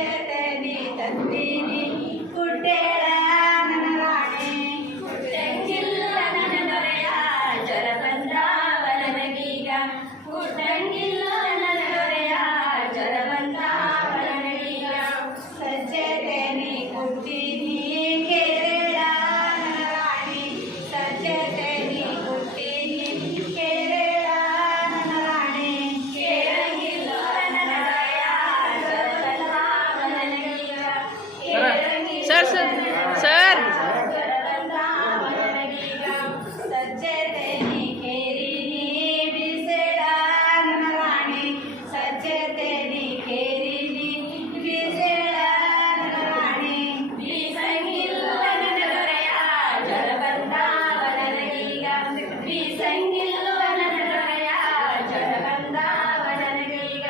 ಸಜ್ಜತೆನಿ ತಂದೀನಿ ಕುಡ್ಡೇಳ ನನ್ನ ರಾಣಿ ಕುಟ್ಟಂಗಿಲ್ಲ ನನ್ನ ದೊರೆಯ ಜರ ಬಂದಾವಲ ನಗೀಗ ಕುಟ್ಟಂಗಿಲ್ಲ ನನ್ನ ದೊರೆಯ ಜರ ಬಂದಾವಲ ನಗೀಗ ಸಜ್ಜತೆನಿ ಕುಡ್ತೀನಿ ಕೇರಳ ನನ್ನ ರಾಣಿ ಸಜ್ಜತೆನಿ ಕುಡ್ತೀನಿ ಕೇರಳ ನನ್ನ ರಾಣಿ ಕೇಳಂಗಿಲ್ಲ ನನ್ನ ದೊರೆಯ ಜರ ಬಂದಾವಲ ನಗೀಗ ಸರ್ ಸರ್ ಸರ್ ಸಜ್ಜತೆನಿ ಕೇರಿನಿ ಬಿಸೆಳ ನನ್ನ ರಾಣಿ ಸಜ್ಜತೆನಿ ಕೇರಿನಿ ಬಿಸೆಳ ನನ್ನ ರಾಣಿ ಬೀಸಂಗಿಲ್ಲ ನನ್ನ ದೊರೆಯ ಜರ ಬಂದಾವಲ ನಗೀಗ ಬೀಸಂಗಿಲ್ಲ ನನ್ನ ದೊರೆಯ ಜರ ಬಂದಾವಲ ನಗೀಗ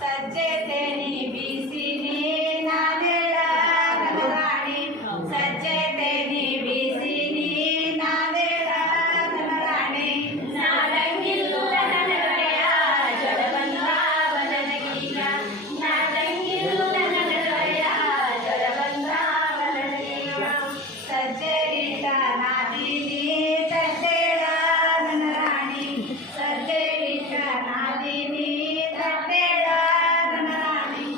ಸಜ್ಜತೆನಿ ಬೀಸಿನಿ ನಾನೆಳ ನನ್ನ ರಾಣಿ ಸಜ್ಜತೆನಿ ಬೀಸಿನಿ ನಾನೆಳ ನನ್ನ ರಾಣಿ ನಾಡಂಗಿಲ್ಲ ನನ್ನ ದೊರೆಯ ಜರ ಬಂದಾವಲ ನಗೀಗ ನಾಡಂಗಿಲ್ಲ ನನ್ನ ದೊರೆಯ ಜರ ಬಂದಾವಲ ನಗೀಗ ಸಜ್ಜೆಗಿಟ ನಾದಿನಿ ತಟ್ಟೆಳ ನನ್ನ ರಾಣಿ ಸಜ್ಜೆಗಿಟ ನಾದಿನಿ ತಟ್ಟೆಳ ನನ್ನ ರಾಣಿ